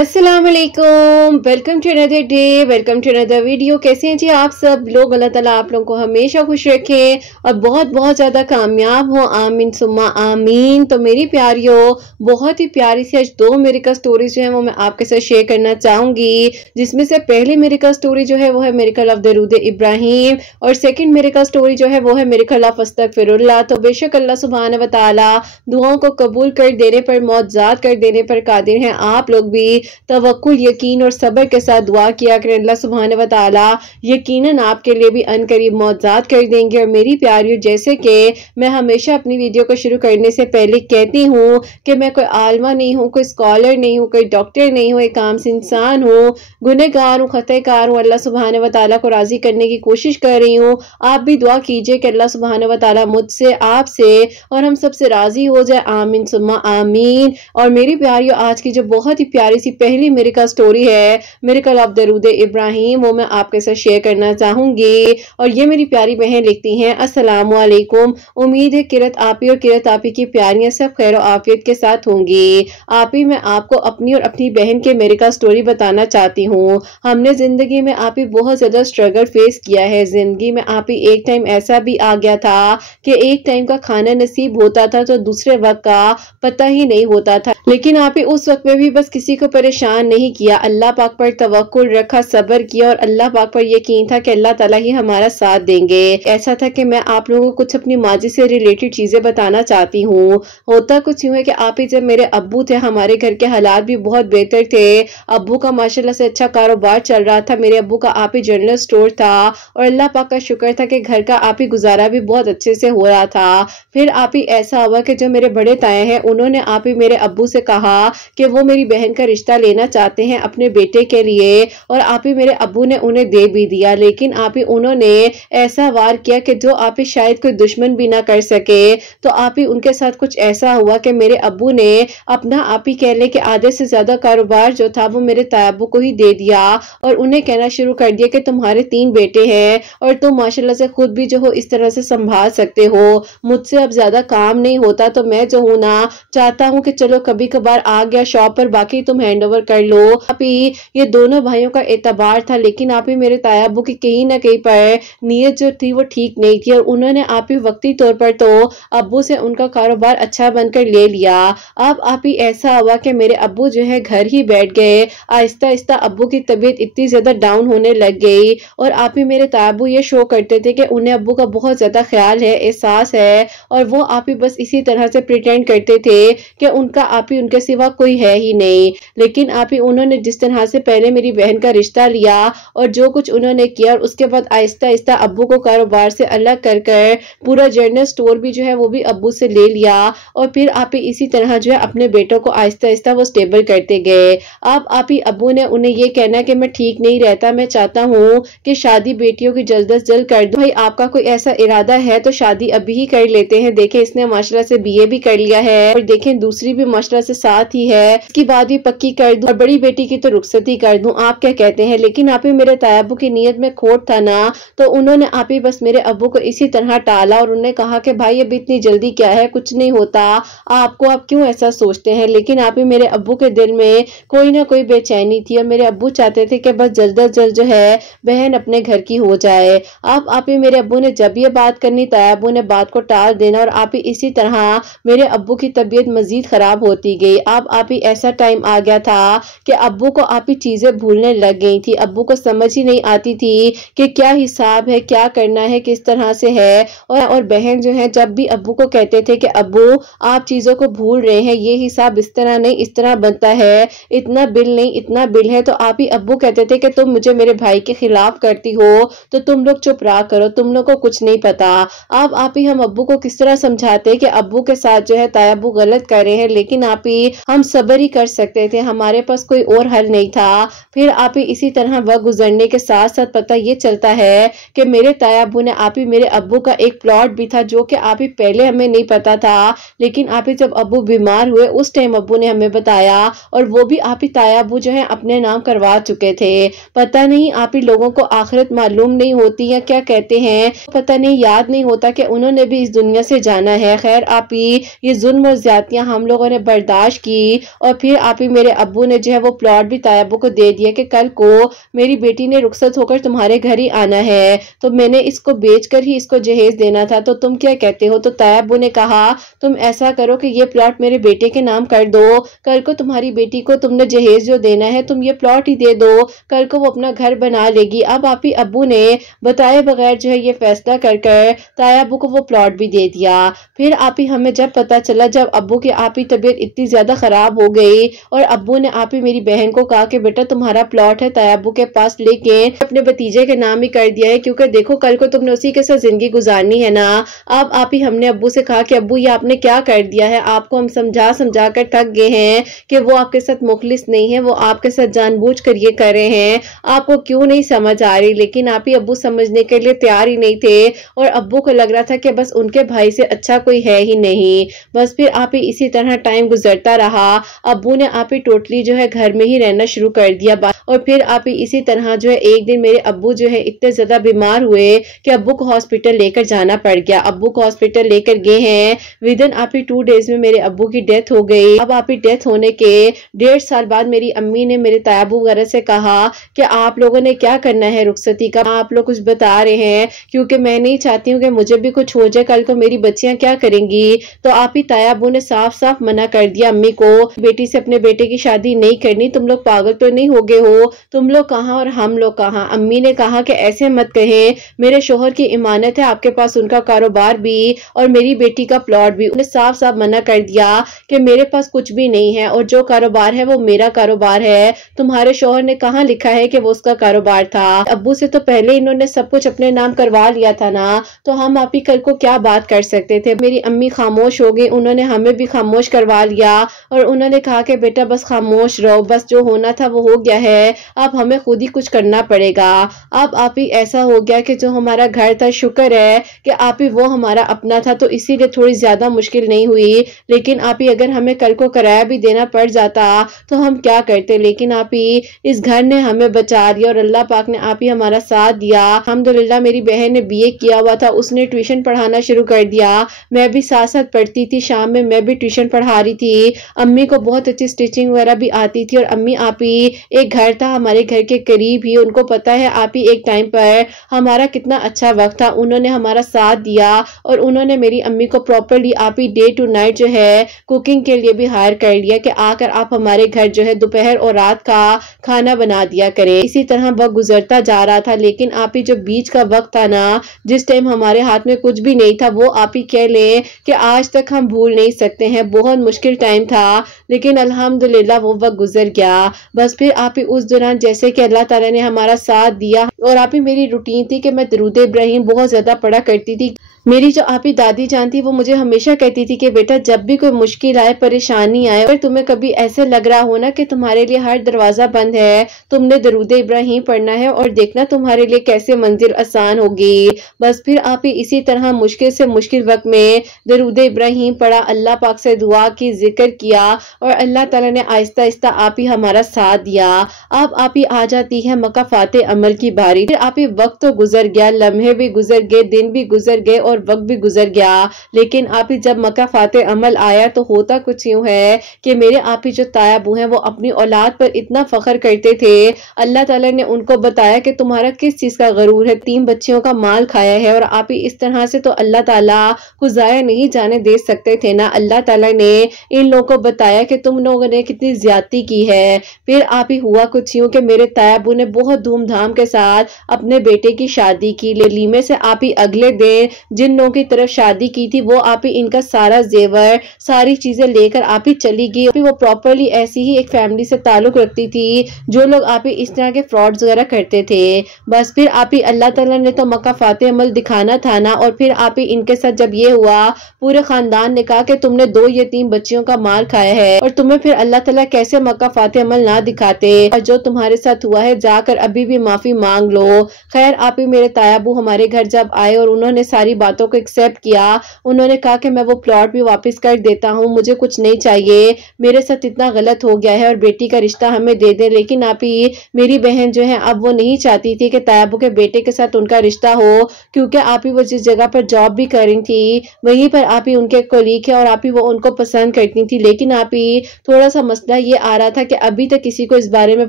अस्सलाम वालेकुम, welcome to another day, welcome to another video. कैसे हैं जी आप सब लोग? अल्लाह ताला आप लोगों को हमेशा खुश रखें और बहुत बहुत ज़्यादा कामयाब हो, आमीन सुम्मा आमीन। तो मेरी प्यारियों, बहुत ही प्यारी सी आज 2 मेरिकल स्टोरीज जो है वो मैं आपके साथ शेयर करना चाहूँगी, जिसमें से पहली मेरिकल स्टोरी जो है वो है मेरिकल ऑफ दरूद इब्राहिम और सेकेंड मेरिकल स्टोरी जो है वो है मेरिकल ऑफ अस्तगफिरुल्लाह। तो बेशक अल्लाह सुब्हान व तआला दुआओं को कबूल कर देने पर, मौजज़ात कर देने पर कादिर हैं। आप लोग भी तवक्कुल, यकीन और सब्र के साथ दुआ किया करें। अल्लाह सुब्हान व तआला यकीनन आपके लिए भी अनकरीब मौजज़ात कर देंगे। और मेरी प्यारियों, जैसे कि मैं हमेशा अपनी वीडियो को शुरू करने से पहले कहती हूँ कि मैं कोई आलमा नहीं हूँ, कोई स्कॉलर नहीं हूँ, कोई डॉक्टर नहीं हूँ, एक आम इंसान हूँ, गुनहगार हूँ, खतकार हूँ। अल्लाह सुब्हान व तआला को राज़ी करने की कोशिश कर रही हूँ। आप भी दुआ कीजिए कि अल्लाह सुब्हान व तआला मुझसे, आपसे और हम सबसे राज़ी हो जाए, आमीन सुम्मा आमीन। और मेरी प्यारियों, आज की जो बहुत ही प्यारी सी पहली मेरिकल स्टोरी है मेरिकल ऑफ दरूद इब्राहिम, वो मैं आपके साथ शेयर करना चाहूंगी। और ये मेरी प्यारी बहन लिखती हैं, अस्सलाम वालेकुम। उम्मीद है किरत आपी और किरत आपी की प्यारियां सब खैर आफियत के साथ होंगी। आपी, मैं आपको अपनी और अपनी बहन के मेरिकल स्टोरी बताना चाहती हूँ। हमने जिंदगी में आपी बहुत ज्यादा स्ट्रगल फेस किया है। जिंदगी में आपी एक टाइम ऐसा भी आ गया था कि एक टाइम का खाना नसीब होता था तो दूसरे वक्त का पता ही नहीं होता था। लेकिन आपी उस वक्त में भी बस किसी को परेशान नहीं किया, अल्लाह पाक पर तवक्कुल रखा, सब्र किया और अल्लाह पाक पर यकीन था कि अल्लाह ताला ही हमारा साथ देंगे। ऐसा था कि मैं आप लोगों को कुछ अपनी माजी से रिलेटेड चीजें बताना चाहती हूँ। होता कुछ यूँ है कि आप ही, जब मेरे अब्बू थे, हमारे घर के हालात भी बहुत बेहतर थे। अब्बू का माशाल्लाह से अच्छा कारोबार चल रहा था। मेरे अब्बू का आप ही जनरल स्टोर था और अल्लाह पाक का शुक्र था कि घर का आप ही गुजारा भी बहुत अच्छे से हो रहा था। फिर आप ही ऐसा हुआ कि जो मेरे बड़े ताए हैं, उन्होंने आप ही मेरे अब्बू से कहा कि वो मेरी बहन का रिश्ता लेना चाहते हैं अपने बेटे के लिए। और आप ही मेरे अब्बू ने उन्हें दे भी दिया। लेकिन आप ही उन्होंने ऐसा वार किया कि जो आप ही शायद कोई दुश्मन भी ना कर सके। तो आप ही उनके साथ कुछ ऐसा हुआ कि मेरे अब्बू ने अपना आप ही कह ले कि आधे से ज्यादा कारोबार जो था वो मेरे तायाबू को ही दे दिया और उन्हें कहना शुरू कर दिया कि तुम्हारे 3 बेटे हैं और तुम माशाल्लाह से खुद भी जो हो इस तरह से संभाल सकते हो। मुझसे अब ज्यादा काम नहीं होता, तो मैं जो हूँ ना, चाहता हूँ कि चलो कभी कभार आ गया शॉप पर, बाकी तुम हैंड ओवर कर लो। आप ही ये दोनों भाइयों का एतबार था, लेकिन आप ही मेरे तायाबू की कहीं ना कहीं पर नीयत जो थी वो ठीक नहीं थी और उन्होंने आप ही वक्ती तौर पर तो अब्बू से उनका कारोबार अच्छा बनकर ले लिया। अब आप ही ऐसा हुआ कि मेरे अब्बू जो है घर ही बैठ गए। आहिस्ता आहिस्ता अब्बू की तबीयत इतनी ज्यादा डाउन होने लग गई और आप ही मेरे तायाबू ये शो करते थे कि उन्हें अब्बू का बहुत ज्यादा ख्याल है, एहसास है और वो आप ही बस इसी तरह से प्रिटेंड करते थे कि उनका आप ही उनके सिवा कोई है ही नहीं। लेकिन आप ही उन्होंने जिस तरह से पहले मेरी बहन का रिश्ता लिया और जो कुछ उन्होंने किया, और उसके बाद आहिस्ता आहिस्ता अब्बू को कारोबार से अलग कर कर पूरा जनरल स्टोर भी जो है वो भी अब्बू से ले लिया और फिर आप ही इसी तरह जो है अपने बेटों को आहिस्ता आहिस्ता वो स्टेबल करते गए। अब आप ही अब्बू ने उन्हें ये कहना कि मैं ठीक नहीं रहता, मैं चाहता हूँ कि शादी बेटियों की जल्द से जल्द कर दो। भाई आपका कोई ऐसा इरादा है तो शादी अभी ही कर लेते हैं। देखें इसने माशाल्लाह से बीए भी कर लिया है और देखें दूसरी भी माशाल्लाह से साथ ही है, इसकी बात भी पक्की कर दूं और बड़ी बेटी की तो रुखसती कर दूं। आप क्या कहते हैं? लेकिन आप ही मेरे तायाबू की नीयत में खोट था ना, तो उन्होंने आप ही बस मेरे अब्बू को इसी तरह टाला और उन्होंने कहा कि भाई अभी इतनी जल्दी क्या है, कुछ नहीं होता, आपको आप क्यों ऐसा सोचते हैं। लेकिन आप ही मेरे अब्बू के दिल में कोई ना कोई बेचैनी थी और मेरे अब्बू चाहते थे कि बस जल्द अज जल्द जो है बहन अपने घर की हो जाए। अब आप ही मेरे अब्बू ने जब ये बात करनी, तायाबू ने बात को टाल देना और आप ही इसी तरह मेरे अब्बू की तबीयत मजीद खराब होती गई। अब आप ही ऐसा टाइम आ गया था कि अब्बू को आप ही चीजें भूलने लग गई थी। अब्बू को समझ ही नहीं आती थी कि क्या हिसाब है, क्या करना है, किस तरह से है। और बहन जो है जब भी अब्बू को कहते थे कि अब्बू आप चीजों को भूल रहे हैं, ये हिसाब इस तरह नहीं इस तरह बनता है, इतना बिल नहीं इतना बिल है, तो आप ही अब्बू कहते थे कि तुम मुझे मेरे भाई के खिलाफ करती हो तो तुम लोग चुप रहा करो, तुम लोग को कुछ नहीं पता। अब आप ही हम अब्बू को किस तरह समझाते कि अब्बू के साथ जो है तायाबू गलत कर रहे हैं, लेकिन आप ही हम सब्र ही कर सकते थे, हमारे पास कोई और हल नहीं था। फिर आप ही इसी तरह वक्त गुजरने के साथ साथ पता ये चलता है कि मेरे तायाबू ने आप ही मेरे अब्बू का एक प्लॉट भी था जो कि आप ही पहले हमें नहीं पता था, लेकिन आप ही जब अब्बू बीमार हुए उस टाइम अब्बू ने हमें बताया और वो भी आप ही तायाबू जो है अपने नाम करवा चुके थे। पता नहीं आप ही लोगों को आखिरत मालूम नहीं होती या क्या कहते हैं, पता नहीं याद नहीं होता कि उन्होंने भी इस दुनिया से जाना है। खैर आप ही ये जुल्म और ज्यादतियां हम लोगों ने बर्दाश्त की और फिर आप ही मेरे अब्बू ने जो है वो प्लॉट भी ताया अब्बू को दे दिया कि कल को मेरी बेटी ने रुखसत होकर तुम्हारे घर ही आना है, तो मैंने इसको बेचकर ही इसको जहेज देना था, तो तुम क्या कहते हो। तो ताया अब्बू ने कहा तुम ऐसा करो कि ये प्लॉट मेरे बेटे के नाम कर दो, कल को तुम्हारी बेटी को तुमने जहेज जो देना है तुम ये प्लॉट ही दे दो, कल को वो अपना घर बना लेगी। अब आप ही अब्बू ने बताए बगैर जो है ये फैसला कर कर ताया अब्बू को वो प्लॉट भी दे दिया। फिर आप ही हमें जब पता चला, जब अब्बू की आप ही तबीयत इतनी ज्यादा खराब हो गई और अब्बू ने आप ही मेरी बहन को कहा कि बेटा तुम्हारा प्लॉट है ताया अब्बू के पास, लेके अपने भतीजे के नाम ही कर दिया है, क्योंकि देखो कल को तुमने उसी के साथ जिंदगी गुजारनी है ना। अब आप ही हमने अब्बू से कहा कि अब्बू ये आपने क्या कर दिया है, आपको हम समझा समझा कर थक गए हैं कि वो आपके साथ मुखलिस नहीं है, वो आपके साथ जानबूझ कर ये कर रहे हैं, आपको क्यों नहीं समझ आ रही। लेकिन आप ही अब्बू समझने के लिए तैयार ही नहीं थे और अब्बू को लग रहा था कि बस उनके भाई से अच्छा कोई है ही नहीं। बस फिर आप ही इसी तरह टाइम गुजरता रहा। अब्बू ने आप ही टोटली जो है घर में ही रहना शुरू कर दिया और फिर आप ही इसी तरह जो है एक दिन मेरे अब्बू जो है इतने ज्यादा बीमार हुए कि अब्बू को हॉस्पिटल लेकर जाना पड़ गया। अब्बू को हॉस्पिटल लेकर गए हैं, विदिन आप ही 2 डेज में मेरे अब्बू की डेथ हो गई। अब आप ही डेथ होने के 1.5 साल बाद मेरी अम्मी ने मेरे ताया अब्बू वगैरह से कहा कि आप लोगों ने क्या करना है रुखसती का, आप लोग कुछ बता रहे हैं, क्योंकि मैं नहीं चाहती हूँ कि मुझे भी कुछ हो जाए, कल को मेरी बच्चियां क्या करेंगी। तो आप ही ताया अब्बू ने साफ साफ मना कर दिया अम्मी को, बेटी से अपने बेटे की शादी नहीं करनी, तुम लोग पागल तो नहीं हो गए हो, तुम लोग कहाँ और हम लोग कहाँ। अम्मी ने कहा कि ऐसे मत कहें, मेरे शोहर की इमानत है आपके पास, उनका कारोबार भी और मेरी बेटी का प्लॉट भी। उन्हें साफ साफ मना कर दिया कि मेरे पास कुछ भी नहीं है और जो कारोबार है वो मेरा कारोबार है, तुम्हारे शोहर ने कहाँ लिखा है कि वो उसका कारोबार था। अब्बू से तो पहले इन्होंने सब कुछ अपने नाम करवा लिया था ना, तो हम आप ही कल को क्या बात कर सकते थे। मेरी अम्मी खामोश हो गई, उन्होंने हमें भी खामोश करवा लिया और उन्होंने कहा कि बेटा बस खामोश रहो, बस जो होना था वो हो गया है, अब हमें खुद ही कुछ करना पड़ेगा। अब आप ही ऐसा हो गया कि जो हमारा घर था, शुक्र है कि आप ही वो हमारा अपना था, तो इसीलिए थोड़ी ज्यादा मुश्किल नहीं हुई। लेकिन आप ही अगर हमें कल को किराया भी देना पड़ जाता तो हम क्या करते। लेकिन आप ही इस घर ने हमें बचा दिया और अल्लाह पाक ने आप ही हमारा साथ दिया। अल्हम्दुलिल्लाह मेरी बहन ने बीए किया हुआ था, उसने ट्यूशन पढ़ाना शुरू कर दिया, मैं भी साथ साथ पढ़ती थी, शाम में मैं भी ट्यूशन पढ़ा रही थी। अम्मी को बहुत अच्छी स्टिचिंग वगैरह भी आती थी और अम्मी आप ही एक घर था हमारे घर के करीब ही, उनको पता है आप ही एक टाइम पर हमारा कितना अच्छा वक्त था, उन्होंने हमारा साथ दिया और उन्होंने मेरी अम्मी को प्रॉपरली आप ही डे टू नाइट जो है कुकिंग के लिए भी हायर कर लिया कि आकर आप हमारे घर जो है दोपहर और रात का खाना बना दिया करें। इसी तरह वक्त गुजरता जा रहा था। लेकिन आप ही जो बीच का वक्त था ना, जिस टाइम हमारे हाथ में कुछ भी नहीं था, वो आप ही कह लें कि आज तक हम भूल नहीं सकते हैं। बहुत मुश्किल टाइम था लेकिन अल्हम्दुलिल्लाह वो वक्त गुजर गया। बस फिर आप ही उस दौरान जैसे कि अल्लाह ताला ने हमारा साथ दिया और आप ही मेरी रूटीन थी कि मैं दरूद इब्राहिम बहुत ज्यादा पढ़ा करती थी। मेरी जो आप ही दादी जान थी वो मुझे हमेशा कहती थी कि बेटा जब भी कोई मुश्किल आए, परेशानी आए, और तुम्हें कभी ऐसे लग रहा हो ना कि तुम्हारे लिए हर दरवाजा बंद है, तुमने दरूद इब्राहिम पढ़ना है और देखना तुम्हारे लिए कैसे मंजिल आसान होगी। बस फिर आप ही इसी तरह मुश्किल से मुश्किल वक्त में दरूद इब्राहिम पढ़ा, अल्लाह पाक से दुआ की, जिक्र किया और अल्लाह ताला ने आहिस्ता आहिस्ता आप ही हमारा साथ दिया। अब आप ही आ जाती है मकाफाते अमल की बारी। फिर आप ही वक्त तो गुजर गया, लम्हे भी गुजर गए, दिन भी गुजर गए और वक्त भी गुजर गया। लेकिन आप ही जब मकाफाते अमल आया तो होता कुछ यूं है कि मेरे आप ही जो ताया अबू हैं वो अपनी औलाद पर इतना फख्र करते थे। अल्लाह ताला ने उनको बताया कि तुम्हारा किस चीज का गरूर है, 3 बच्चियों का माल खाया है और आप ही इस तरह से तो अल्लाह ताला को जाया नहीं जाने दे सकते थे ना। अल्लाह ताला ने इन लोगों को बताया कि तुम लोगों ने कितनी ज्यादती की है। फिर आप ही हुआ कुछ यूं कि मेरे ताया अबू ने बहुत धूमधाम के साथ अपने बेटे की शादी की। लीमे से आप ही अगले दिन जिन लोगों की तरफ शादी की थी वो आप ही इनका सारा जेवर, सारी चीजें लेकर आप ही चली गई। वो प्रॉपरली ऐसी ही एक फैमिली से ताल्लुक रखती थी जो लोग आप ही इस तरह के फ्रॉड्स वगैरह करते थे। बस फिर आप ही अल्लाह ताला ने तो मकाफाते अमल दिखाना था ना। और फिर आप ही इनके साथ जब ये हुआ, पूरे खानदान ने कहा कि तुमने 2 यतीम बच्चियों का माल खाया है और तुम्हें फिर अल्लाह ताला कैसे मकाफाते अमल ना दिखाते, और जो तुम्हारे साथ हुआ है जाकर अभी भी माफी मांग मांग लो। खैर आप ही मेरे तायाबू हमारे घर जब आए और उन्होंने सारी बातों को एक्सेप्ट किया, उन्होंने कहा कि मैं वो प्लॉट भी वापस कर देता हूँ, मुझे कुछ नहीं चाहिए, मेरे साथ इतना गलत हो गया है और बेटी का रिश्ता हमें दे दे। लेकिन आप ही मेरी बहन जो है अब वो नहीं चाहती थी कि तायाबू के बेटे के साथ उनका रिश्ता हो, क्योंकि आप ही वो जिस जगह पर जॉब भी कर रही थी वहीं पर आप ही उनके कोलीग है और आप ही वो उनको पसंद करती थी। लेकिन आप ही थोड़ा सा मसला ये आ रहा था कि अभी तक किसी को इस बारे में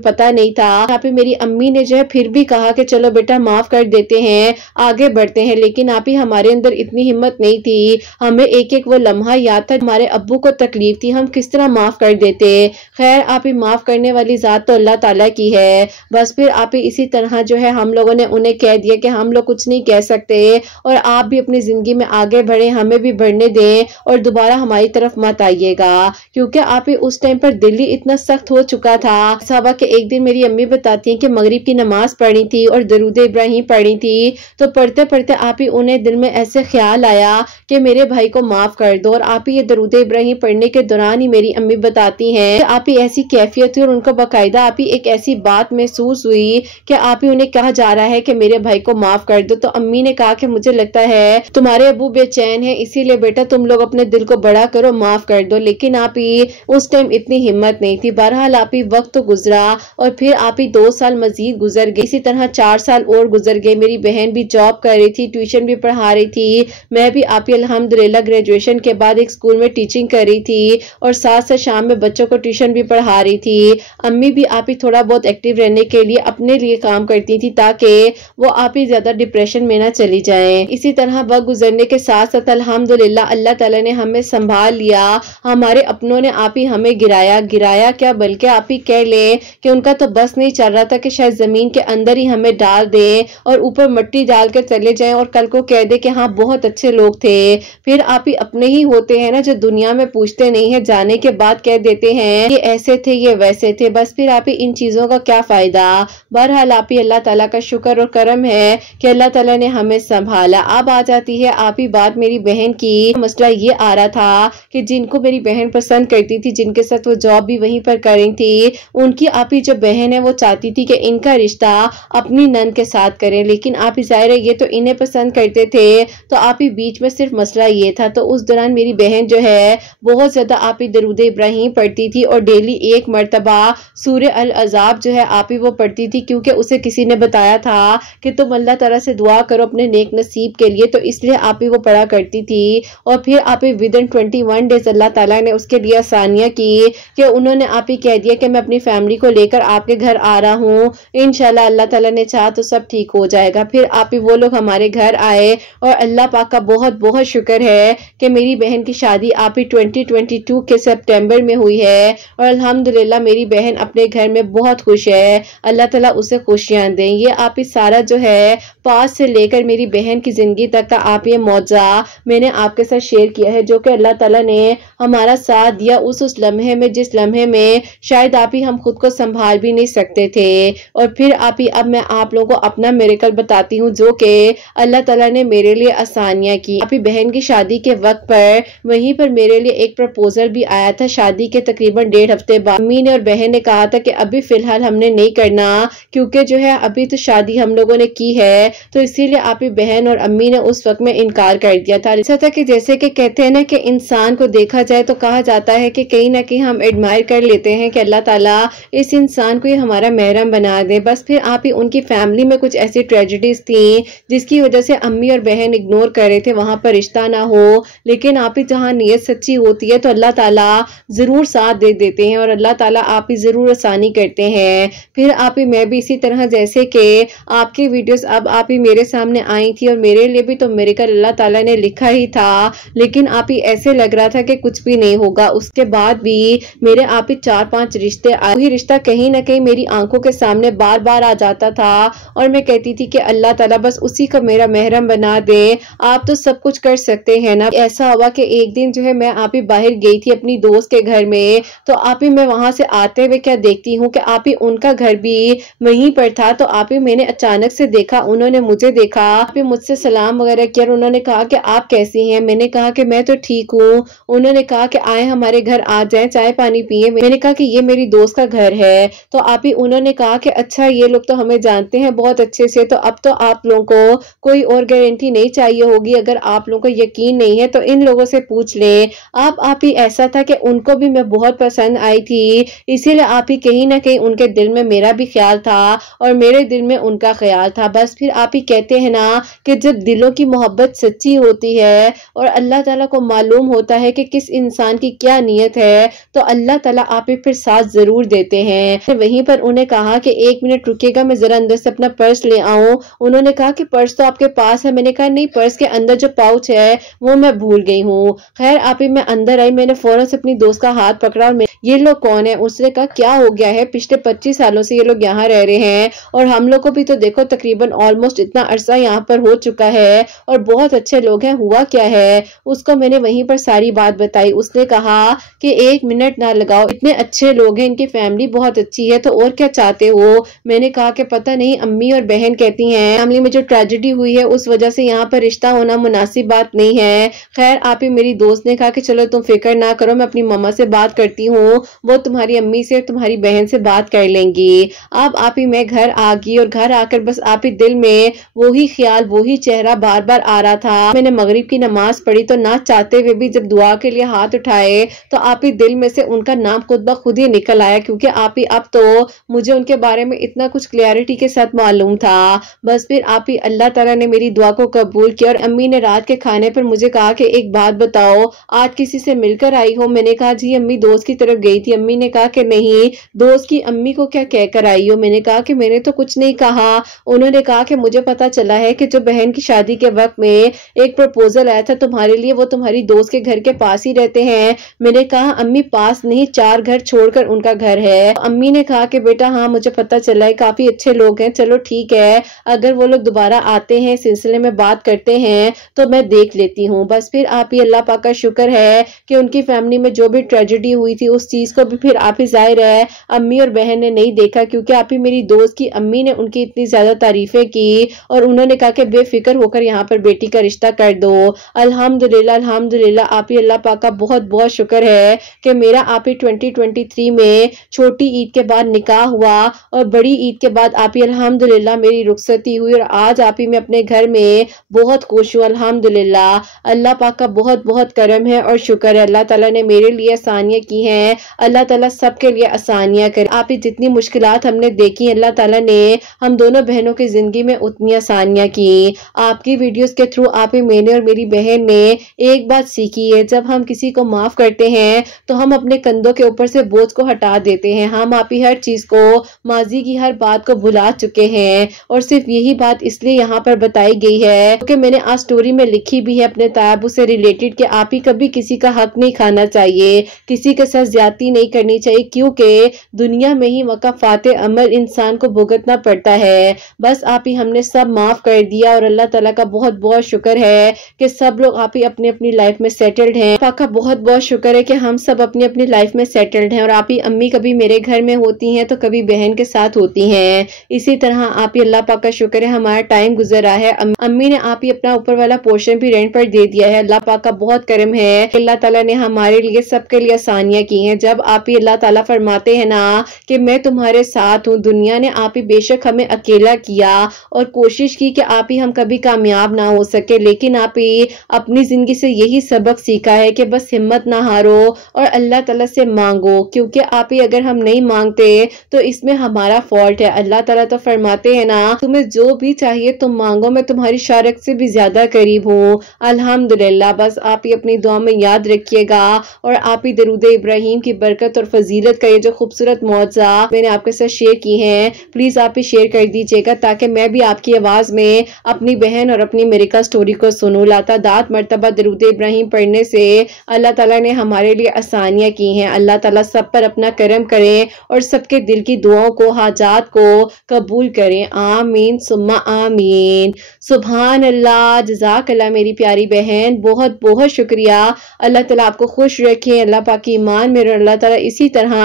पता नहीं था। आप ही मेरी अम्मी ने जो है फिर भी कहा कि चलो बेटा माफ कर देते हैं, आगे बढ़ते हैं। लेकिन आप ही हमारे अंदर इतनी हिम्मत नहीं थी, हमें एक एक वो लम्हा याद था, हमारे अब्बू को तकलीफ थी, हम किस तरह माफ कर देते। खैर आप ही माफ करने वाली जात तो अल्लाह ताला की है। बस फिर आप ही इसी तरह जो है हम लोगों ने उन्हें कह दिया कि हम लोग कुछ नहीं कह सकते और आप भी अपनी जिंदगी में आगे बढ़े, हमें भी बढ़ने दें और दोबारा हमारी तरफ मत आइएगा। क्योंकि आप ही उस टाइम पर दिल ही इतना सख्त हो चुका था। साहबा के एक दिन मेरी अम्मी बताती हैं कि मगरिब की नमाज पढ़ी थी और दरूद इब्राहिम पढ़ी थी, तो पढ़ते पढ़ते आप ही उन्हें दिल में ऐसे ख्याल आया कि मेरे भाई को माफ कर दो। और आप ही ये दरूद इब्राहिम पढ़ने के दौरान ही मेरी अम्मी बताती हैं कि आप ही ऐसी कैफियत थी और उनको बाकायदा आप ही एक ऐसी बात महसूस हुई कि आप ही उन्हें कहा जा रहा है कि मेरे भाई को माफ कर दो। तो अम्मी ने कहा कि मुझे लगता है तुम्हारे अबू बेचैन है, इसीलिए बेटा तुम लोग अपने दिल को बड़ा करो, माफ कर दो। लेकिन आप ही उस टाइम इतनी हिम्मत नहीं थी। बहरहाल आप ही वक्त तो गुजरा और फिर आप ही 2 साल मजीद गुजर गए, इसी तरह 4 साल और गुजर गए। मेरी बहन भी जॉब कर रही थी, ट्यूशन भी पढ़ा रही थी, मैं भी आप ही अल्हम्दुलिल्लाह ग्रेजुएशन के बाद एक स्कूल में टीचिंग कर रही थी और साथ साथ शाम में बच्चों को ट्यूशन भी पढ़ा रही थी। अम्मी भी आप ही थोड़ा बहुत एक्टिव रहने के लिए अपने लिए काम करती थी ताकि वो आप ही ज्यादा डिप्रेशन में ना चली जाएं। इसी तरह वक्त गुजरने के साथ साथ अल्हम्दुलिल्लाह अल्लाह ताला ने हमें संभाल लिया। हमारे अपनों ने आप ही हमें गिराया क्या बल्कि आप ही कह ले कि उनका तो बस नहीं चल रहा था कि शायद जमीन के अंदर ही हमें डाल दे और ऊपर मिट्टी डाल कर चले जाएं और कल को कह दे कि हाँ बहुत अच्छे लोग थे। फिर आप ही अपने ही होते हैं ना जो दुनिया में पूछते नहीं है, जाने के बाद कह देते हैं ये ऐसे थे ये वैसे थे। बस फिर आप ही इन चीजों का क्या फायदा। बहरहाल आप ही अल्लाह ताला का शुक्र और करम है कि अल्लाह ताला ने हमें संभाला। अब आ जाती है आप ही बात मेरी बहन की। मसला ये आ रहा था कि जिनको मेरी बहन पसंद करती थी, जिनके साथ वो जॉब भी वहीं पर कर रही थी, उनकी आप ही जो बहन है वो चाहती थी कि इनका रिश्ता अपनी नंद के साथ करें। लेकिन आप ही जाहिर है ये तो इन्हें पसंद करते थे, तो आप ही बीच में सिर्फ मसला ये था। तो उस दौरान मेरी बहन जो है बहुत ज्यादा आप ही दरूद इब्राहिम पढ़ती थी और डेली एक मरतबा सूरह अल अज़ाब जो है आप ही वो पढ़ती थी, क्योंकि उसे किसी ने बताया था कि तुम अल्लाह ताला से दुआ करो अपने नेक नसीब के लिए, तो इसलिए आप ही वो पढ़ा करती थी। और फिर आप ही विद इन 21 डेज अल्लाह ताला ने उसके लिए आसानियां की कि उन्होंने आप ही कह दिया कि मैं अपनी फैमिली को लेकर आपके घर आ रहा हूँ, इंशाल्लाह अल्लाह ताला ने चाहा तो सब ठीक हो जाएगा। फिर आप ही वो लोग हमारे घर आए और अल्लाह पाक का बहुत बहुत शुक्र है कि मेरी बहन की शादी आप ही 2022 के सितंबर में हुई है और अल्हम्दुलिल्लाह मेरी बहन अपने घर में बहुत खुश है। अल्लाह ताला उसे खुशियां दें। ये आप ही सारा जो है पास से लेकर मेरी बहन की जिंदगी तक का आप ये मौजा मैंने आपके साथ शेयर किया है, जो कि अल्लाह ताला ने हमारा साथ दिया उस लम्हे में जिस लम्हे में शायद आप ही हम खुद को संभाल भी नहीं सकते थे। और फिर आप ही अब मैं आप लोगों को अपना मिरेकल बताती हूँ जो कि अल्लाह ताला ने मेरे लिए आसानियां की। आप ही बहन की शादी के वक्त पर वहीं पर मेरे लिए एक प्रपोजल भी आया था। शादी के तकरीबन 1.5 हफ्ते बाद अम्मी ने और बहन ने कहा था कि अभी फिलहाल हमने नहीं करना, क्योंकि जो है अभी तो शादी हम लोगों ने की है, तो इसीलिए आप ही बहन और अम्मी ने उस वक्त में इनकार कर दिया था। ऐसा था कि जैसे कि कहते हैं ना कि इंसान को देखा जाए तो कहा जाता है कि कहीं ना कहीं हम एडमायर कर लेते हैं कि अल्लाह ताला इस इंसान को ही हमारा महरम बना दे। बस फिर आप ही उनकी फैमिली में कुछ ऐसी ट्रेजेडीज थी जिसकी वजह से अम्मी और बहन इग्नोर कर रहे थे, वहां पर रिश्ता ना हो। लेकिन आप ही जहाँ नीयत सच्ची होती है तो अल्लाह ताला जरूर साथ दे देते हैं और अल्लाह ताला आप ही जरूर आसानी करते हैं। फिर आप ही मैं भी इसी तरह जैसे कि आपकी वीडियोस अब आप ही मेरे सामने आई थी और मेरे लिए भी तो मेरेकल अल्लाह ताला ने लिखा ही था, लेकिन आप ही ऐसे लग रहा था कि कुछ भी नहीं होगा। उसके बाद भी मेरे आप ही 4-5 रिश्ते आए, वही रिश्ता कहीं ना कहीं मेरी आंखों के सामने बार बार आ जाता था और मैं कहती थी कि अल्लाह ताला बस उसी को मेरा महरम बना दे, आप तो सब कुछ कर सकते हैं ना। ऐसा हुआ कि एक दिन जो है मैं आप ही बाहर गई थी अपनी दोस्त के घर में, तो आप ही मैं वहां से आते हुए क्या देखती हूँ कि आप ही उनका घर भी वहीं पर था। तो आप ही मैंने अचानक से देखा, उन्होंने मुझे देखा, आप ही मुझसे सलाम वगैरह किया, उन्होंने कहा कि आप कैसी हैं। मैंने कहा कि मैं तो ठीक हूँ। उन्होंने कहा कि आए हमारे घर आ जाए, चाय पानी पिए। मैंने कहा कि ये मेरी दोस्त का घर है। तो आप ही उन्होंने कहा कि अच्छा ये लोग तो हमें जानते हैं बहुत अच्छे से, तो अब तो आप लोगों को कोई और गारंटी नहीं चाहिए होगी। अगर आप लोगों को यकीन नहीं है तो इन लोगों से पूछ ले। आप ही ऐसा था कि उनको भी मैं बहुत पसंद आई थी, इसीलिए आप ही कहीं ना कहीं उनके दिल में मेरा भी ख्याल था और मेरे दिल में उनका ख्याल था। बस फिर आप ही कहते हैं ना कि जब दिलों की मोहब्बत सच्ची होती है और अल्लाह ताला को मालूम होता है कि किस इंसान की क्या नीयत है, तो अल्लाह ताला आप ही फिर साथ जरूर देते हैं। वहीं पर उन्हें कहा कि 1 मिनट रुकेगा, मैं जरा अंदर से अपना पर्स ले आऊं। उन्होंने कहा कि पर्स तो आपके पास है। मैंने कहा नहीं, पर्स के अंदर जो पाउच है वो मैं भूल गई हूँ। खैर आप ही मैं अंदर आई, मैंने फौरन से अपनी दोस्त का हाथ पकड़ा और ये लोग कौन है? उसने कहा क्या हो गया है, पिछले 25 सालों से ये लोग यहाँ रह रहे हैं और हम लोग को भी तो देखो तकरीबन ऑलमोस्ट इतना अरसा यहाँ पर हो चुका है और बहुत अच्छे लोग हैं, हुआ क्या है? उसको मैंने वहीं पर सारी बात बताई। उसने कहा कि 1 मिनट ना लगाओ, इतने अच्छे लोग हैं, इनकी फैमिली बहुत अच्छी है, तो और क्या चाहते हो? मैंने कहा कि पता नहीं, अम्मी और बहन कहती हैं फैमिली में जो ट्रेजेडी हुई है उस वजह से यहाँ पर रिश्ता होना मुनासिब बात नहीं है। खैर आप ही मेरी दोस्त ने कहा कि चलो तुम फिक्र ना करो, मैं अपनी मम्मा से बात करती हूँ, वो तुम्हारी अम्मी से और तुम्हारी बहन से बात कर लेंगी। अब आप ही मैं घर आ गई और घर आकर बस आप ही दिल में वही ख्याल, वही चेहरा बार बार आ रहा था। मैंने मगरिब की नमाज पढ़ी तो ना चाहते हुए भी जब दुआ के लिए हाथ उठाए तो आप ही दिल में से उनका नाम खुद ब खुद ही निकल आया, क्योंकि आप ही अब तो मुझे उनके बारे में इतना कुछ क्लियरिटी के साथ मालूम था। बस फिर आप ही अल्लाह ताला ने मेरी दुआ को कबूल किया और अम्मी ने रात के खाने पर मुझे कहा कि एक बात बताओ, आज किसी से मिलकर आई हो? मैंने कहा जी अम्मी दोस्त की तरफ गई थी। अम्मी ने कहा कि नहीं, दोस्त की अम्मी को क्या कहकर आई हो? मैंने कहा कि मैंने तो कुछ नहीं कहा। उन्होंने कहा कि मुझे पता चला है कि जो बहन की शादी के वक्त में एक प्रपोजल आया था तुम्हारे लिए, वो तुम्हारी दोस्त के घर के पास ही रहते हैं। मैंने कहा अम्मी पास नहीं, 4 घर छोड़कर उनका घर है। अम्मी ने कहा कि बेटा हाँ मुझे पता चला है, काफी अच्छे लोग हैं, चलो ठीक है, अगर वो लोग दोबारा आते हैं सिलसिले में बात करते हैं तो मैं देख लेती हूँ। बस फिर आप ही अल्लाह पाक का शुक्र है कि उनकी फैमिली में जो भी ट्रेजेडी हुई थी उस चीज को भी फिर आप ही जाहिर है अम्मी और बहन ने नहीं देखा, क्योंकि आप ही मेरी दोस्त की अम्मी ने उनकी इतनी ज्यादा तारीफें की और उन्होंने कहा कि बेफिक्र होकर यहाँ पर बेटी का रिश्ता कर दो। अल्हम्दुलिल्लाह अल्हम्दुलिल्लाह, आप ही अल्लाह पाक का बहुत बहुत शुक्र है कि मेरा आप ही 2023 में छोटी ईद के बाद निकाह हुआ और बड़ी ईद के बाद आप ही अल्हम्दुलिल्लाह मेरी रुखसती हुई और आज आप ही मैं अपने घर में बहुत खुश हूँ। अल्हम्दुलिल्लाह अल्लाह पाक का बहुत बहुत करम है और शुक्र है, अल्लाह ताला ने मेरे लिए आसानियां की हैं। अल्लाह ताला सबके लिए आसानियां करे। आप ही जितनी मुश्किलात हमने देखी, अल्लाह ताला ने हम दोनों बहनों की जिंदगी में उतनी आसानियां की। आपकी वीडियोस के थ्रू आप ही मैंने और मेरी बहन ने एक बात सीखी है, जब हम किसी को माफ करते हैं तो हम अपने कंधों के ऊपर से बोझ को हटा देते हैं। हम आप ही हर चीज को, माजी की हर बात को भुला चुके हैं और सिर्फ यही बात इसलिए यहाँ पर बताई गई है क्योंकि मैंने आज स्टोरी में लिखी भी है अपने तायाबू से रिलेटेड कि आप ही कभी किसी का हक नहीं खाना चाहिए, किसी के साथ ज्यादती नहीं करनी चाहिए, क्योंकि दुनिया में ही वक़ाफ़ाते अमल इंसान को भुगतना पड़ता है। बस आप ही हमने सब माफ कर दिया और अल्लाह ताला का बहुत बहुत शुक्र है कि सब लोग आप ही अपनी अपनी लाइफ में सेटल्ड हैं। पाक का बहुत बहुत शुक्र है कि हम सब अपनी अपनी लाइफ में सेटल्ड हैं और आप ही अम्मी कभी मेरे घर में होती हैं तो कभी बहन के साथ होती हैं। इसी तरह आप ही अल्लाह पाक का शुक्र है हमारा टाइम गुजर रहा है। अम्मी ने आप ही अपना ऊपर वाला पोर्शन भी रेंट पर दे दिया है। अल्लाह पाक का बहुत करम है, अल्लाह ताला ने हमारे लिए सबके लिए आसानियां की हैं। जब आप ही अल्लाह ताला फरमाते हैं ना कि मैं तुम्हारे साथ हूँ, दुनिया ने आप ही बेशक हमें अकेला किया और कोशिश की कि आप ही हम कभी कामयाब ना हो सके, लेकिन आप ही अपनी जिंदगी से यही सबक सीखा है कि बस हिम्मत ना हारो और अल्लाह ताला से मांगो, क्योंकि आप ही अगर हम नहीं मांगते तो इसमें हमारा फॉल्ट है। अल्लाह ताला तो फरमाते हैं ना तुम्हें जो भी चाहिए तुम मांगो, मैं तुम्हारी शारक से भी ज्यादा करीब हूँ। अल्हम्दुलिल्लाह, बस आप ही अपनी दुआ में याद रखिएगा और आप ही दरूद इब्राहिम की बरकत और फजीलत का ये जो खूबसूरत मौजज़ा मैंने आपके साथ शेयर की हैं, प्लीज आप ही शेयर कर दीजिएगा ताकि मैं भी आपकी आवाज में अपनी बहन और अपनी अमेरिका स्टोरी को सुनूं। लातादात मर्तबा दरूद इब्राहिम पढ़ने से अल्लाह ताला ने हमारे लिए आसानियां की हैं। अल्लाह ताला सब पर अपना करम करें और सबके दिल की दुआओं को, हाजात को कबूल करें। आमीन सुम्मा आमीन। सुभान अल्लाह, जज़ाक अल्लाह मेरी प्यारी बहन, बहुत बहुत शुक्रिया। अल्लाह ताला आपको खुश रखें, अल्लाह पाक की ईमान में, अल्लाह ताला इसी तरह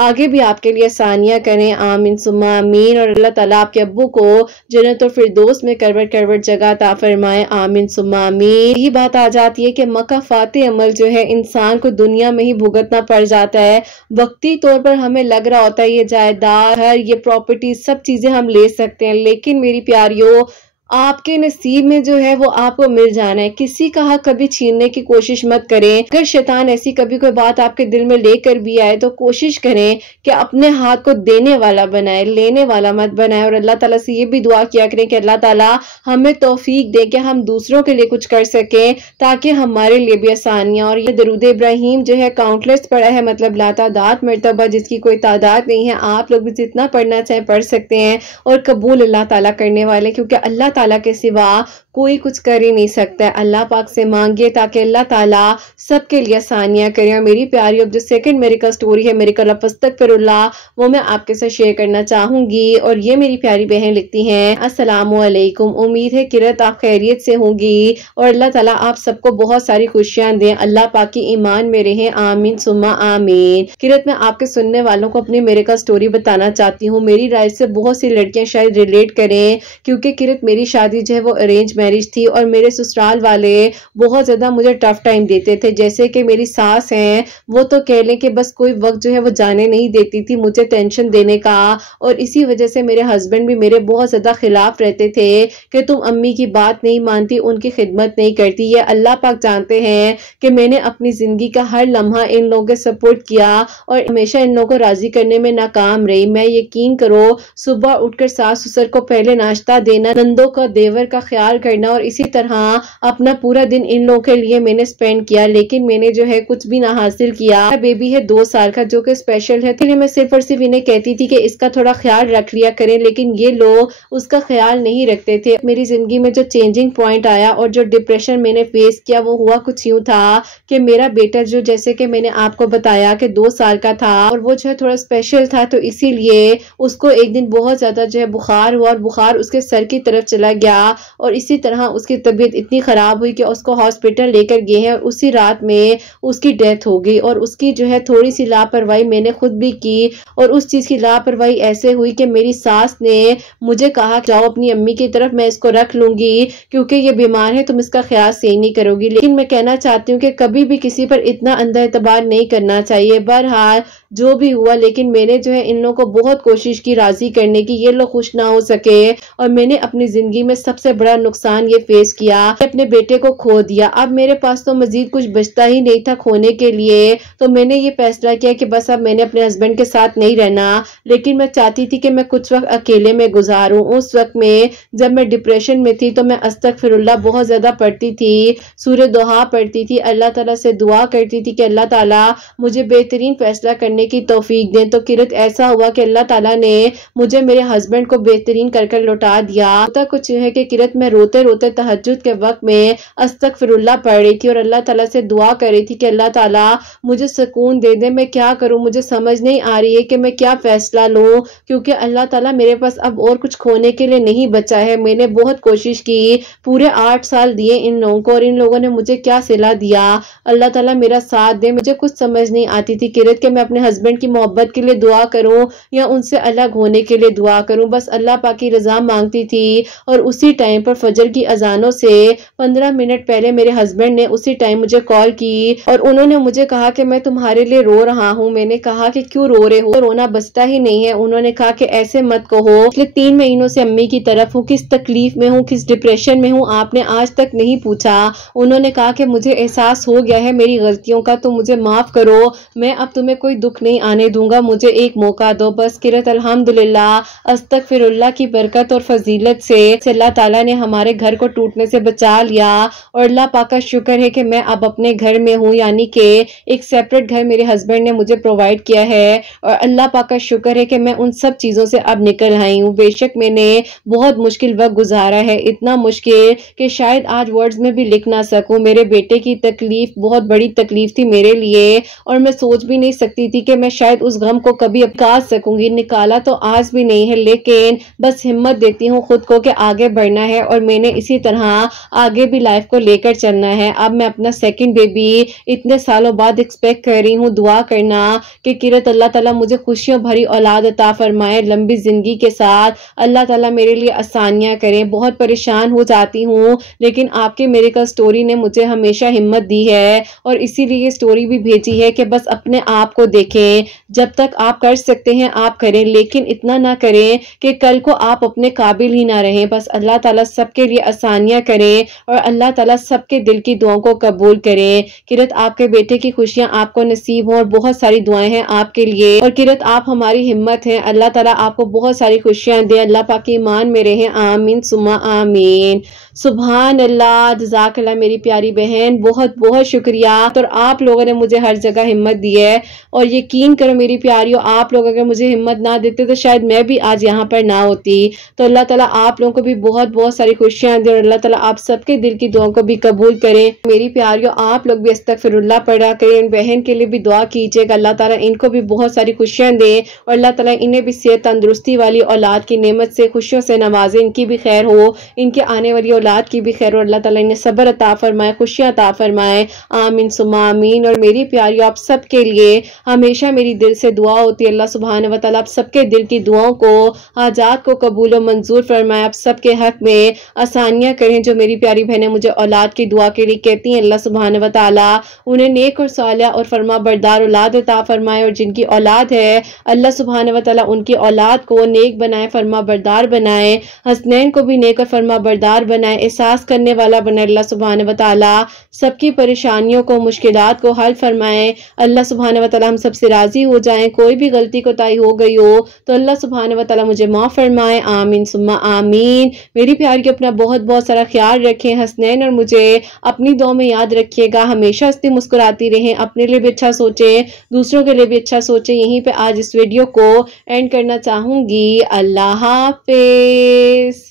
आगे भी आपके लिए आसानियां करें। आमीन सुम्मा आमीन। और अल्लाह ताला आपके अब्बू को जन्नत और फिरदौस में करवट करवट जगह अता फरमाए। आमीन सुम्मा आमीन। यही बात आ जाती है कि मकाफाते अमल जो है इंसान को दुनिया में ही भुगतना पड़ जाता है। वक्ती तौर पर हमें लग रहा होता है ये जायदाद, घर, ये प्रॉपर्टी, सब चीजें हम ले सकते हैं, लेकिन मेरी प्यारियों आपके नसीब में जो है वो आपको मिल जाना है। किसी का हक कभी छीनने की कोशिश मत करें। अगर शैतान ऐसी कभी कोई बात आपके दिल में लेकर भी आए तो कोशिश करें कि अपने हाथ को देने वाला बनाए, लेने वाला मत बनाए। और अल्लाह ताला से ये भी दुआ किया करें कि अल्लाह ताला हमें तौफीक दे कि हम दूसरों के लिए कुछ कर सकें, ताकि हमारे लिए भी आसानियां। और ये दरूद इब्राहिम जो है काउंटलेस पढ़ा है, मतलब लातादाद मर्तबा, जिसकी कोई तादाद नहीं है। आप लोग भी जितना पढ़ना चाहें पढ़ सकते हैं और कबूल अल्लाह ताला करने वाले, क्योंकि अल्लाह ताला के सिवा कोई कुछ कर ही नहीं सकता है। अल्लाह पाक से मांगिए ताकि अल्लाह ताला सबके लिए आसानियां करें। और मेरी प्यारी अब जो सेकंड मेरिकल स्टोरी है, मेरिकल ऑफ अस्तगफिरुल्लाह, वो मैं आपके साथ शेयर करना चाहूंगी। और ये मेरी प्यारी बहन लिखती हैं, अस्सलामु अलैकुम, उम्मीद है किरत आप खैरियत से होंगी और अल्लाह ताला आप सबको बहुत सारी खुशियां दें। अल्लाह पाक की ईमान में रहें, आमीन सुम्मा आमीन। किरत मैं आपके सुनने वालों को अपनी मेरिकल स्टोरी बताना चाहती हूँ। मेरी राय से बहुत सी लड़कियां शायद रिलेट करें, क्योंकि किरत मेरी शादी जो है वो अरेंज मैरिज थी और मेरे ससुराल वाले बहुत ज्यादा मुझे टफ टाइम देते थे। जैसे कि मेरी सास हैं, वो तो कह लें कि बस कोई वक्त जो है वो जाने नहीं देती थी मुझे टेंशन देने का। और इसी वजह से मेरे हस्बैंड भी मेरे बहुत ज्यादा खिलाफ रहते थे कि तुम अम्मी की बात नहीं मानती, उनकी खिदमत नहीं करती। ये अल्लाह पाक जानते हैं कि मैंने अपनी जिंदगी का हर लम्हा इन लोगों के सपोर्ट किया और हमेशा इन लोगों को राजी करने में नाकाम रही। मैं यकीन करो, सुबह उठकर सास ससुर को पहले नाश्ता देना, नंदों का देवर का ख्याल करना और इसी तरह अपना पूरा दिन इन लोगों के लिए मैंने स्पेंड किया। लेकिन मैंने जो है कुछ भी ना हासिल किया। बेबी है 2 साल का, जो कि स्पेशल है, इसलिए मैं सिर्फ और सिर्फ इन्हें कहती थी कि इसका थोड़ा ख्याल रख लिया करें, लेकिन ये लोग उसका ख्याल नहीं रखते थे। मेरी जिंदगी में जो चेंजिंग पॉइंट आया और जो डिप्रेशन मैंने फेस किया, वो हुआ कुछ यूं था कि मेरा बेटा जो, जैसे कि मैंने आपको बताया कि 2 साल का था और वो जो है थोड़ा स्पेशल था, तो इसीलिए उसको एक दिन बहुत ज्यादा जो है बुखार हुआ और बुखार उसके सर की तरफ चला गया और इसी तरह उसकी तबीयत इतनी खराब हुई कि उसको हॉस्पिटल लेकर गए हैं और उसी रात में उसकी डेथ हो गई। और उसकी जो है थोड़ी सी लापरवाही मैंने खुद भी की और उस चीज की लापरवाही ऐसे हुई कि मेरी सास ने मुझे कहा जाओ अपनी अम्मी की तरफ, मैं इसको रख लूंगी क्योंकि ये बीमार है, तुम इसका ख्याल सही नहीं करोगी। लेकिन मैं कहना चाहती हूँ कि कभी भी किसी पर इतना अंधा एतबार नहीं करना चाहिए। बहरहाल जो भी हुआ, लेकिन मैंने जो है इन लोगों को बहुत कोशिश की राजी करने की, ये लोग खुश ना हो सके और मैंने अपनी जिंदगी में सबसे बड़ा नुकसान ये फेस किया, अपने बेटे को खो दिया। अब मेरे पास तो मजीद कुछ बचता ही नहीं था खोने के लिए, तो मैंने ये फैसला किया कि बस अब मैंने अपने हस्बैंड के साथ नहीं रहना। लेकिन मैं चाहती थी कि मैं कुछ वक्त अकेले में गुजारूं। उस वक्त में जब मैं डिप्रेशन में थी तो मैं अस्तगफिरुल्लाह बहुत ज्यादा पढ़ती थी, सूरह दुहा पढ़ती थी, अल्लाह ताला से दुआ करती थी कि अल्लाह ताला मुझे बेहतरीन फैसला करने की तौफीक दें। तो किरत ऐसा हुआ कि अल्लाह ताला ने मुझे मेरे हस्बैंड को बेहतरीन कर लौटा दिया। होता कुछ है कि किरत मैं रोते रोते तहज्जुद के वक्त में अस्तगफिरुल्लाह पढ़ रही थी और अल्लाह ताला से दुआ कर रही थी कि अल्लाह ताला मुझे सुकून दे दे, मैं क्या करूं, मुझे समझ नहीं आ रही है कि मैं क्या फैसला लूं, क्योंकि अल्लाह ताला मेरे पास अब और कुछ खोने के लिए नहीं बचा है। मैंने बहुत कोशिश की, पूरे 8 साल दिए इन लोगों को और इन लोगों ने मुझे क्या सिला दिया। अल्लाह ताला मेरा साथ दे। मुझे कुछ समझ नहीं आती थी किरत कि मैं अपने हस्बैंड की मोहब्बत के लिए दुआ करूं या उनसे अलग होने के लिए दुआ करूं। बस अल्लाह पाक की रजा मांगती थी। और उसी टाइम पर फजर की अजानों से 15 मिनट पहले मेरे हस्बैंड ने उसी टाइम मुझे कॉल की और उन्होंने मुझे कहा कि मैं तुम्हारे लिए रो रहा हूँ। मैंने कहा कि क्यों रो रहे हो, तो रोना बचता ही नहीं है। उन्होंने कहा कि ऐसे मत कहो, पिछले 3 महीनों से अम्मी की तरफ हूँ, किस तकलीफ में हूँ, किस डिप्रेशन में हूँ, आपने आज तक नहीं पूछा। उन्होंने कहा कि मुझे एहसास हो गया है मेरी गलतियों का, तो मुझे माफ करो, मैं अब तुम्हें कोई दुख नहीं आने दूंगा, मुझे एक मौका दो। बस किरत अल्हम्दुलिल्लाह अस्तगफिरुल्लाह की बरकत और फजीलत से अल्लाह ताला ने हमारे घर को टूटने से बचा लिया और अल्लाह पाक का शुक्र है कि मैं अब अपने घर में हूँ, यानी कि एक सेपरेट घर मेरे हस्बैंड ने मुझे प्रोवाइड किया है और अल्लाह पाक का शुक्र है कि मैं उन सब चीजों से अब निकल आई हूँ। बेशक मैंने बहुत मुश्किल वक्त गुजारा है, इतना मुश्किल कि शायद आज वर्ड्स में भी लिख ना सकूं। मेरे बेटे की तकलीफ बहुत बड़ी तकलीफ थी मेरे लिए और मैं सोच भी नहीं सकती थी कि मैं शायद उस गम को कभी निकाल सकूंगी। निकाला तो आज भी नहीं है, लेकिन बस हिम्मत देती हूँ खुद को कि आगे बढ़ना है और मैंने इसी तरह आगे भी लाइफ को लेकर चलना है। अब मैं अपना सेकंड बेबी इतने सालों बाद एक्सपेक्ट कर रही हूँ। दुआ करना कि किरत अल्लाह ताला मुझे खुशियों भरी औलाद अता फरमाए, लंबी जिंदगी के साथ अल्लाह ताला मेरे लिए आसानियां करें। बहुत परेशान हो जाती हूँ, लेकिन आपके मेरेकल स्टोरी ने मुझे हमेशा हिम्मत दी है और इसीलिए ये स्टोरी भी भेजी है कि बस अपने आप को देखें। जब तक आप कर सकते हैं आप करें, लेकिन इतना ना करें कि कल को आप अपने काबिल ही ना रहें। बस अल्लाह ताला सबके लिए आसानियां करें और अल्लाह ताला सबके दिल की दुआओं को कबूल करें। किरत आपके बेटे की खुशियां आपको नसीब हो और बहुत सारी दुआएं हैं आपके लिए। और किरत आप हमारी हिम्मत हैं। अल्लाह ताला आपको बहुत सारी खुशियां दे। अल्लाह पाक के ईमान में रहें। आमीन सुम्मा आमीन। सुभान अल्लाह, जज़ाकल्लाह मेरी प्यारी बहन, बहुत बहुत शुक्रिया। तो आप लोगों ने मुझे हर जगह हिम्मत दी है और यकीन करो मेरी प्यारियों, आप लोग अगर मुझे हिम्मत ना देते तो शायद मैं भी आज यहाँ पर ना होती। तो अल्लाह ताला आप लोगों को भी बहुत बहुत सारी खुशियां दे और अल्लाह ताला आप सबके दिल की दुआओं को भी कबूल करें। मेरी प्यारियों, आप लोग भी अस्तगफिरुल्लाह पढ़ा करें। इन बहन के लिए भी दुआ कीजिएगा, अल्लाह ताला इनको भी बहुत सारी खुशियां दे और अल्लाह ताला इन्हें भी सेहत तंदुरुस्ती वाली औलाद की नेमत से खुशियों से नवाजे। इनकी भी खैर हो, इनके आने वाली औलाद की भी खैर, और अल्लाह ताला इन्हें सब्र अता फरमाए, खुशियां अता फरमाए। आमीन सुम्मा आमीन। और मेरी प्यारियों, आप सबके लिए हमेशा मेरी दिल से दुआ होती है। अल्लाह सुब्हान व तआला आप सबके दिल की दुआओं को, हाजात को कबूल और मंजूर फरमाए। आप सबके हक में आसानियां करें। जो मेरी प्यारी बहनें मुझे औलाद की दुआ के लिए कहती हैं, अल्लाह सुब्हान व तआला उन्हें नेक और सालिहा और फरमा बरदार औलाद अता फरमाए। और जिनकी औलाद है अल्लाह सुब्हान व तआला उनकी औलाद को नेक बनाए, फरमा बरदार बनाए। हसनैन को भी नेक और फरमा बरदार बनाए, एहसास करने वाला बनाए। अल्लाह सुब्हान व तआला सबकी परेशानियों को, मुश्किलात को हल फरमाए। अल्लाह सुब्हान व तआला हम सबसे राजी हो जाएं। कोई भी गलती कोताही हो गई हो तो अल्लाह सुब्हान व तआला मुझे माफ फरमाए। आमीन सुम्मा आमीन। मेरी प्यार की अपना बहुत बहुत सारा ख्याल रखें। हसनैन और मुझे अपनी दुआ में याद रखिएगा। हमेशा हंसती मुस्कुराती रहें। अपने लिए भी अच्छा सोचें, दूसरों के लिए भी अच्छा सोचें। यहीं पे आज इस वीडियो को एंड करना चाहूंगी। अल्लाह हाफिज।